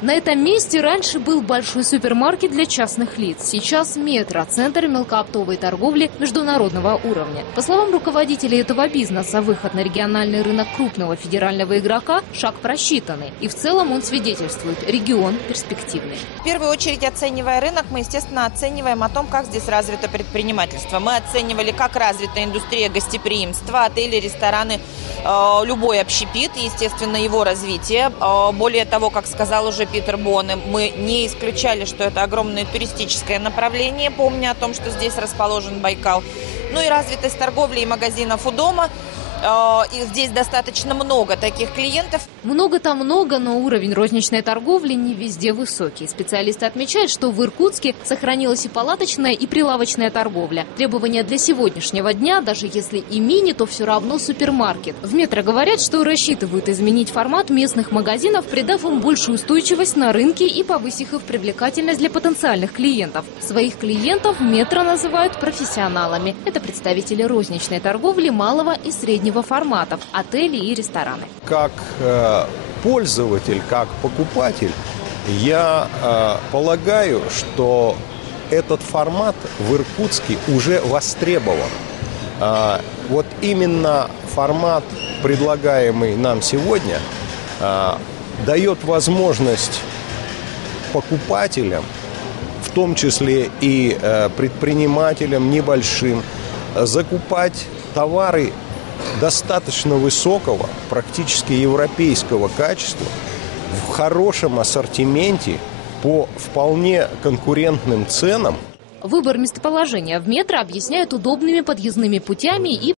На этом месте раньше был большой супермаркет для частных лиц. Сейчас метро – центр мелкооптовой торговли международного уровня. По словам руководителей этого бизнеса, выход на региональный рынок крупного федерального игрока – шаг просчитанный. И в целом он свидетельствует – регион перспективный. В первую очередь, оценивая рынок, мы, естественно, оцениваем о том, как здесь развито предпринимательство. Мы оценивали, как развита индустрия гостеприимства, отели, рестораны, любой общепит, естественно, его развитие. Э, более того, как сказал уже Питер Боне, мы не исключали, что это огромное туристическое направление, помня о том, что здесь расположен Байкал. Ну и развитость торговли и магазинов у дома – Э, и здесь достаточно много таких клиентов. Много-то много, но уровень розничной торговли не везде высокий. Специалисты отмечают, что в Иркутске сохранилась и палаточная, и прилавочная торговля. Требования для сегодняшнего дня, даже если и мини, то все равно супермаркет. В метро говорят, что рассчитывают изменить формат местных магазинов, придав им большую устойчивость на рынке и повысив их привлекательность для потенциальных клиентов. Своих клиентов метро называют профессионалами. Это представители розничной торговли малого и среднего среднего формата – отели и рестораны. Как э, пользователь, как покупатель, я э, полагаю, что этот формат в Иркутске уже востребован. Э, вот именно формат, предлагаемый нам сегодня, дает возможность покупателям, в том числе и предпринимателям небольшим, закупать товары достаточно высокого, практически европейского качества, в хорошем ассортименте по вполне конкурентным ценам. Выбор местоположения в метро объясняют удобными подъездными путями и